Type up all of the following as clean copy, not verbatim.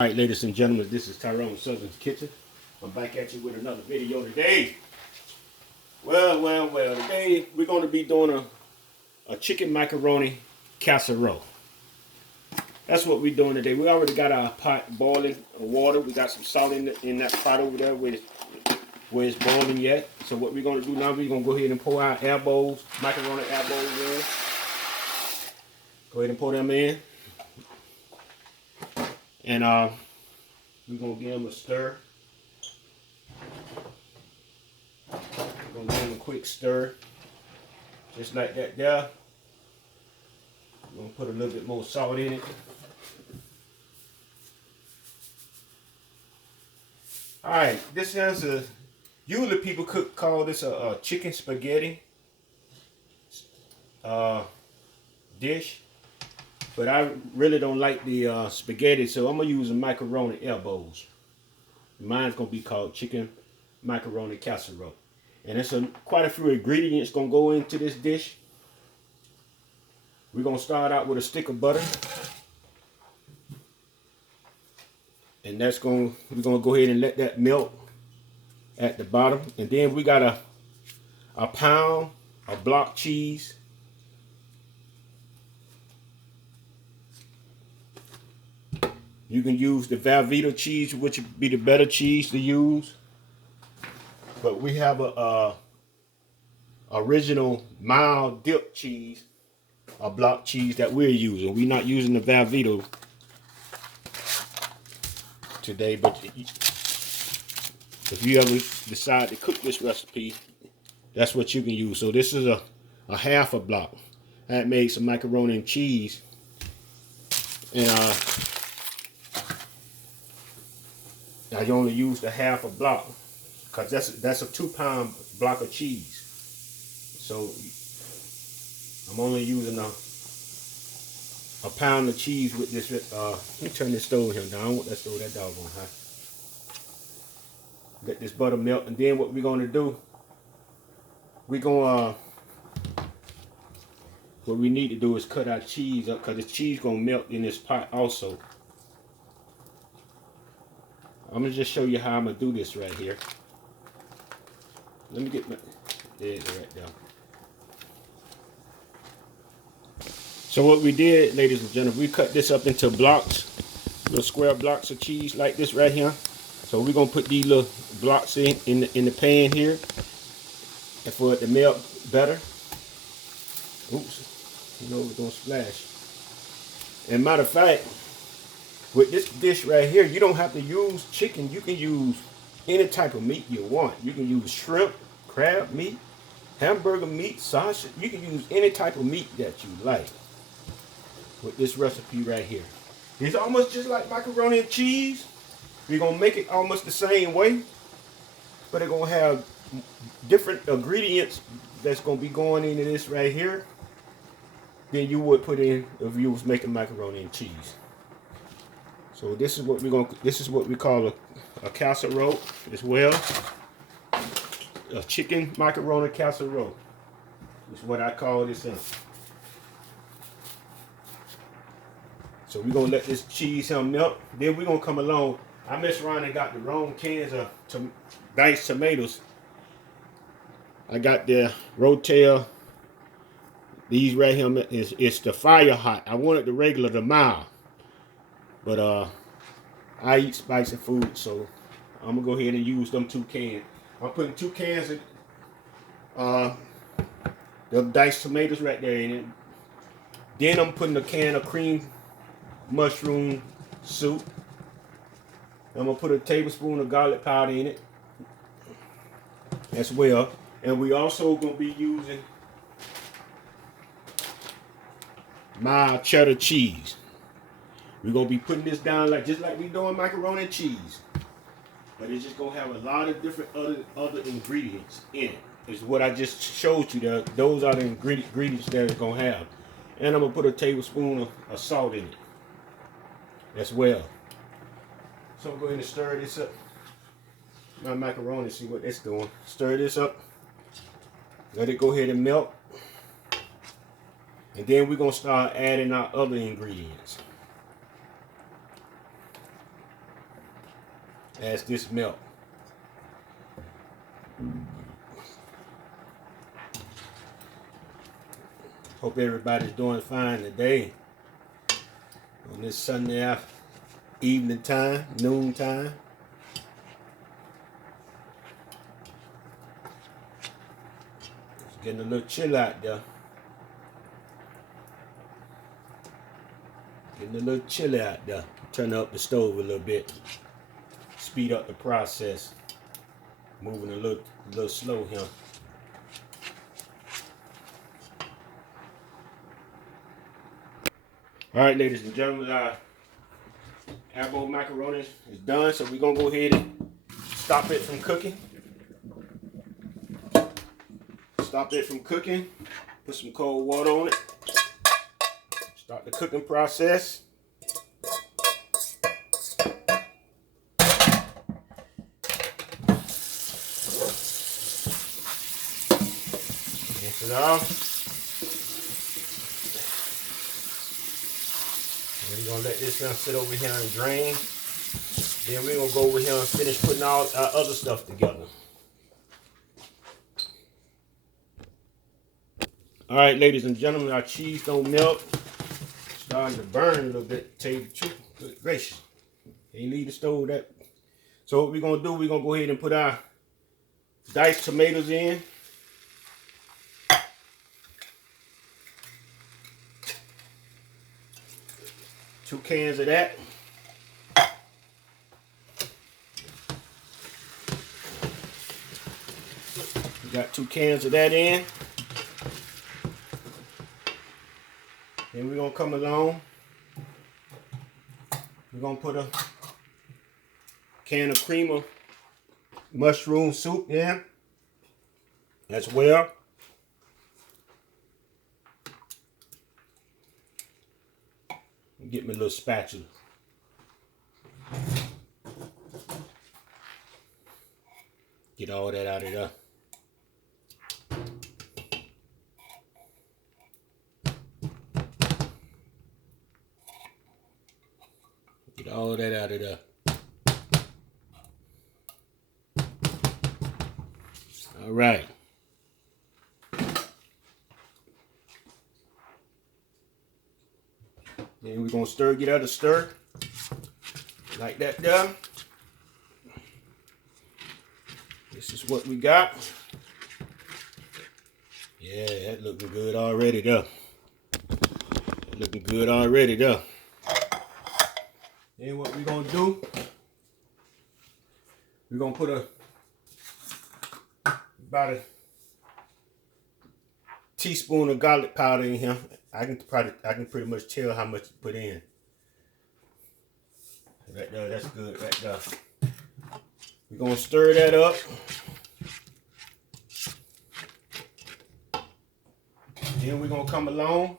All right, ladies and gentlemen, this is Tyrone Southern's Kitchen. I'm back at you with another video today. Well, today we're going to be doing a chicken macaroni casserole. That's what we're doing today. We already got our pot boiling water. We got some salt in that pot over there where it's boiling yet. So what we're going to do now, we're going to go ahead and pour our elbows, macaroni elbows in. Go ahead and pour them in. And we're going to give them a stir. We're going to give them a quick stir. Just like that there. We're going to put a little bit more salt in it. Alright, this is usually people could call this a chicken spaghetti dish. But I really don't like the spaghetti, so I'm going to use the macaroni elbows. Mine's going to be called chicken macaroni casserole. And there's quite a few ingredients going to go into this dish. We're going to start out with a stick of butter. And we're going to go ahead and let that melt at the bottom. And then we got a pound of block cheese. You can use the Velveeta cheese, which would be the better cheese to use. But we have a original mild dip cheese, a block cheese that we're using. We're not using the Velveeta today, but if you ever decide to cook this recipe, that's what you can use. So this is a half a block. I had made some macaroni and cheese, and I only used a half a block because that's a 2-pound block of cheese. So I'm only using a pound of cheese with this. Let me turn this stove here down. I don't want that stove that doggone high. Let this butter melt, and then what we're going to do, what we need to do is cut our cheese up because the cheese going to melt in this pot also. I'm going to just show you how I'm going to do this right here. Let me get my egg right there. So what we did, ladies and gentlemen, we cut this up into blocks, little square blocks of cheese like this right here. So we're going to put these little blocks in the pan here, and for it to melt better. Oops, you know we're going to splash. And matter of fact, with this dish right here, you don't have to use chicken. You can use any type of meat you want. You can use shrimp, crab meat, hamburger meat, sausage. You can use any type of meat that you like with this recipe right here. It's almost just like macaroni and cheese. We're going to make it almost the same way, but it's going to have different ingredients that's going to be going into this right here than you would put in if you was making macaroni and cheese. So this is what we call a casserole as well. A chicken macaroni casserole is what I call this in. So we're gonna let this cheese melt. Then we're gonna come along. I messed around and got the wrong cans of diced tomatoes. I got the Rotel. These right here it's the fire hot. I wanted the regular, the mild. But I eat spicy food, so I'm gonna go ahead and use them 2 cans. I'm putting 2 cans of the diced tomatoes right there in it. Then I'm putting a can of cream mushroom soup. I'm gonna put a tablespoon of garlic powder in it as well. And we also gonna be using mild cheddar cheese. We're going to be putting this down just like we're doing macaroni and cheese. But it's just going to have a lot of different other ingredients in it. Is what I just showed you there. Those are the ingredients that it's going to have. And I'm going to put a tablespoon of salt in it as well. So I'm going to stir this up. My macaroni, see what it's doing. Stir this up. Let it go ahead and melt. And then we're going to start adding our other ingredients. as this melt. Hope everybody's doing fine today on this Sunday evening time, noon time. It's getting a little chill out there. Getting a little chilly out there. Turn up the stove a little bit. Speed up the process. Moving a little slow here. All right, ladies and gentlemen, our elbow macaroni is done, so we're gonna go ahead and stop it from cooking. Stop it from cooking. Put some cold water on it. Start the cooking process. Rinse it off. And we're gonna let this one sit over here and drain. Then we're gonna go over here and finish putting all our other stuff together. All right, ladies and gentlemen, our cheese don't melt. Starting to burn a little bit, to tell you the truth. Good gracious. Ain't leave the stove that. So what we're gonna do, we're gonna go ahead and put our diced tomatoes in. Two cans of that. We got 2 cans of that in. Then we're gonna come along. We're gonna put a can of cream of mushroom soup in as well. Get me a little spatula. Get all that out of there. Get all that out of there. All right. Then we're gonna stir, get out of stir. Like that there. This is what we got. Yeah, that looking good already there. Looking good already there. Then what we're gonna do, we're gonna put about a teaspoon of garlic powder in here. I can pretty much tell how much to put in. Right there, that's good right there. We're gonna stir that up. Then we're gonna come along.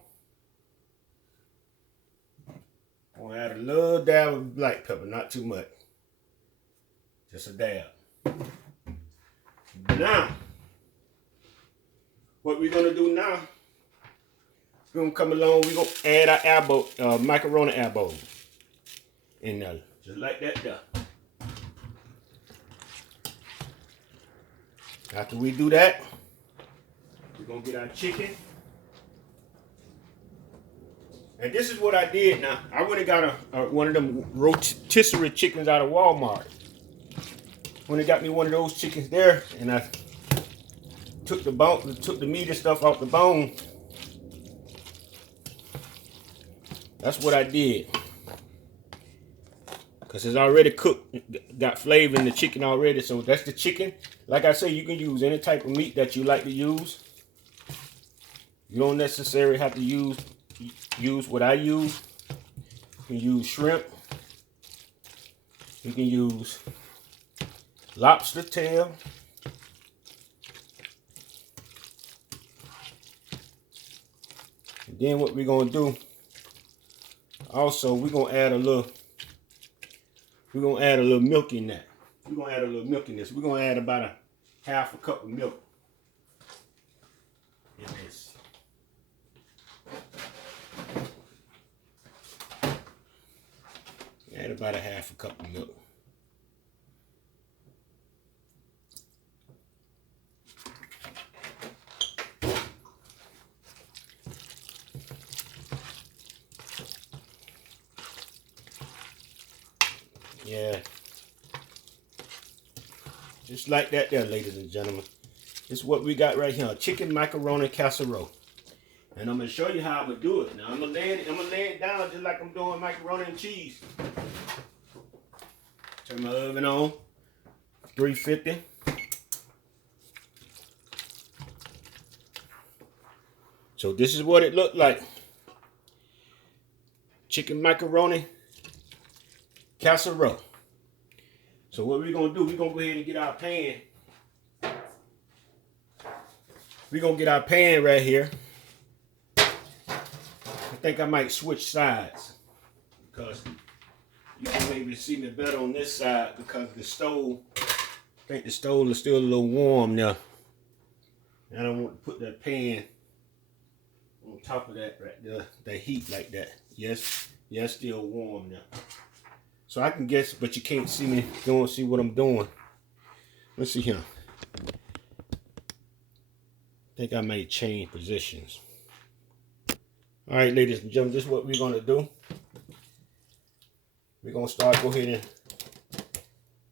I'm gonna add a little dab of black pepper, not too much. Just a dab. Now, what we're gonna do now, we're gonna come along, we're gonna add our macaroni elbow in there. Just like that there. After we do that, we're gonna get our chicken. And this is what I did now. I went and got one of them rotisserie chickens out of Walmart. When they got me one of those chickens there, and I took the meat and stuff off the bone. That's what I did. Because it's already cooked, got flavor in the chicken already. So that's the chicken. Like I say, you can use any type of meat that you like to use. You don't necessarily have to use what I use. You can use shrimp. You can use lobster tail. And then what we're gonna do, also we're gonna add a little milk in that. We're gonna add a little milk in this. We're gonna add about a half a cup of milk in this. Add about a half a cup of milk. Yeah. Just like that there, ladies and gentlemen. This is what we got right here. Chicken macaroni casserole. And I'm going to show you how I'm going to do it. Now, I'm going to lay it down just like I'm doing macaroni and cheese. Turn my oven on. 350. So this is what it looked like. Chicken macaroni casserole. So what we're going to do, we're going to go ahead and get our pan. We're going to get our pan right here. I think I might switch sides because you can maybe see me better on this side because the stove, I think the stove is still a little warm now. I don't want to put that pan on top of that right there, the heat like that. Yes, still warm now. So I can guess, but you can't see me. Don't see what I'm doing. Let's see here. I think I may change positions. All right, ladies and gentlemen, this is what we're going to do. We're going to start, go ahead and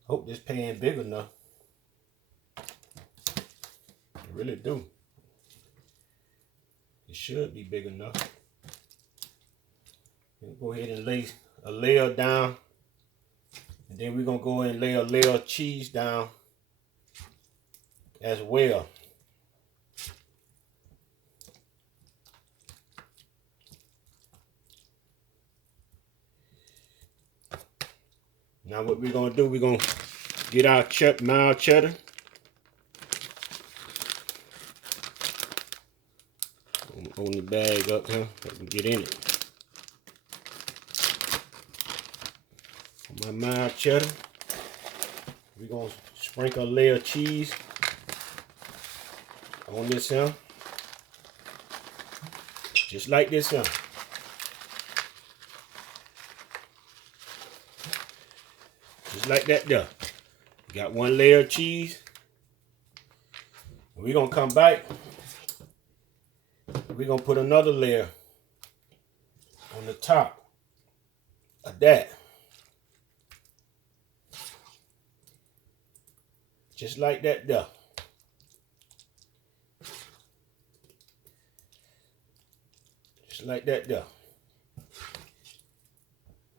hope this pan big enough. I really do. It should be big enough. We'll go ahead and lay a layer down. And then we're going to go and lay a layer of cheese down as well. Now what we're going to do, we're going to get our mild cheddar. Open the bag up here so we can get in it. My mild cheddar. We're going to sprinkle a layer of cheese on this here. Just like this here. Just like that there. Got one layer of cheese. We're going to come back. We're going to put another layer on the top of that. Just like that there. Just like that there.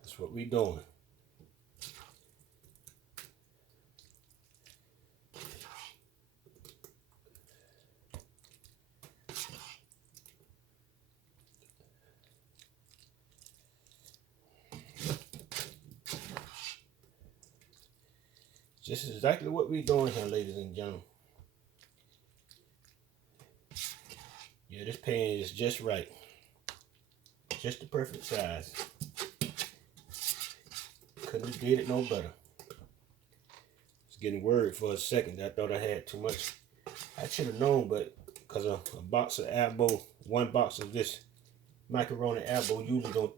That's what we're doing. This is exactly what we're doing here, ladies and gentlemen. Yeah, this pan is just right. Just the perfect size. Couldn't have did it no better. I was getting worried for a second. I thought I had too much. I should have known, but because a box of elbow, one box of this macaroni elbow usually don't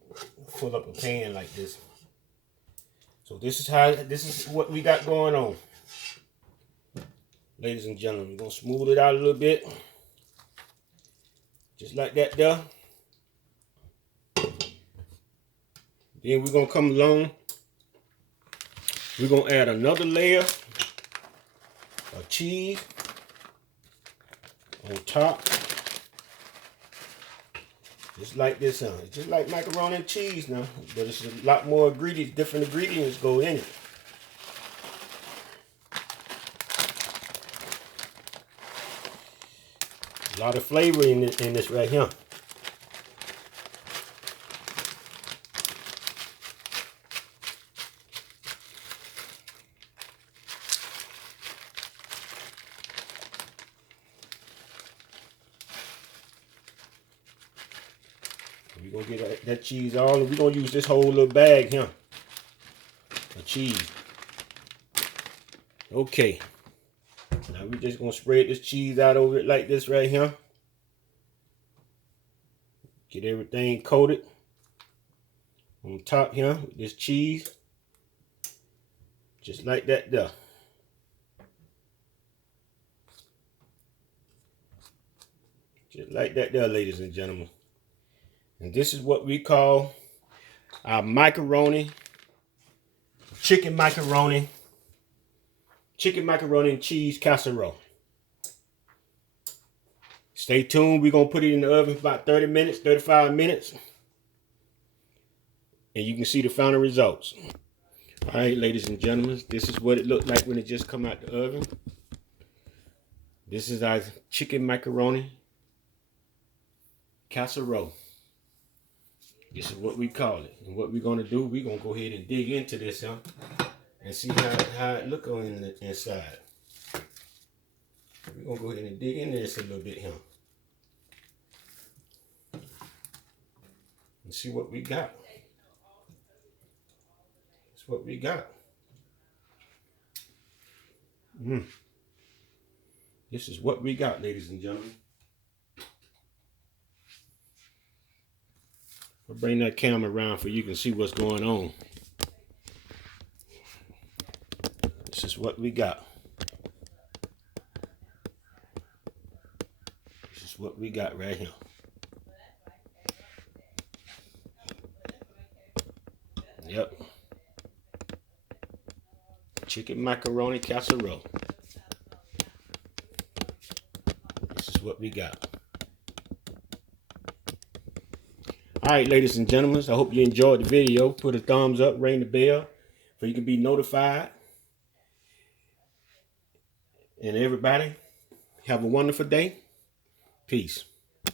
fill up a pan like this. So this is what we got going on. Ladies and gentlemen, we're going to smooth it out a little bit. Just like that there. Then we're going to come along. We're going to add another layer of cheese on top. Just like this, it's just like macaroni and cheese now, but it's a lot more ingredients, different ingredients go in it. A lot of flavor in this right here. We're going to get that cheese all, and we're going to use this whole little bag here of cheese. Okay. Now we're just going to spread this cheese out over it like this right here. Get everything coated on top here with this cheese. Just like that there. Just like that there, ladies and gentlemen. And this is what we call our macaroni chicken macaroni and cheese casserole. Stay tuned. We're going to put it in the oven for about 30 minutes, 35 minutes. And you can see the final results. All right, ladies and gentlemen, this is what it looked like when it just come out the oven. This is our chicken macaroni casserole. This is what we call it. And what we're going to do, we're going to go ahead and dig into this, and see how it look on the inside. We're going to go ahead and dig into this a little bit here. And see what we got. That's what we got. This is what we got, ladies and gentlemen. I'll bring that camera around for you can see what's going on. This is what we got. This is what we got right here. Yep. Chicken macaroni casserole. This is what we got. All right, ladies and gentlemen, I hope you enjoyed the video. Put a thumbs up, ring the bell so you can be notified. And everybody, have a wonderful day. Peace.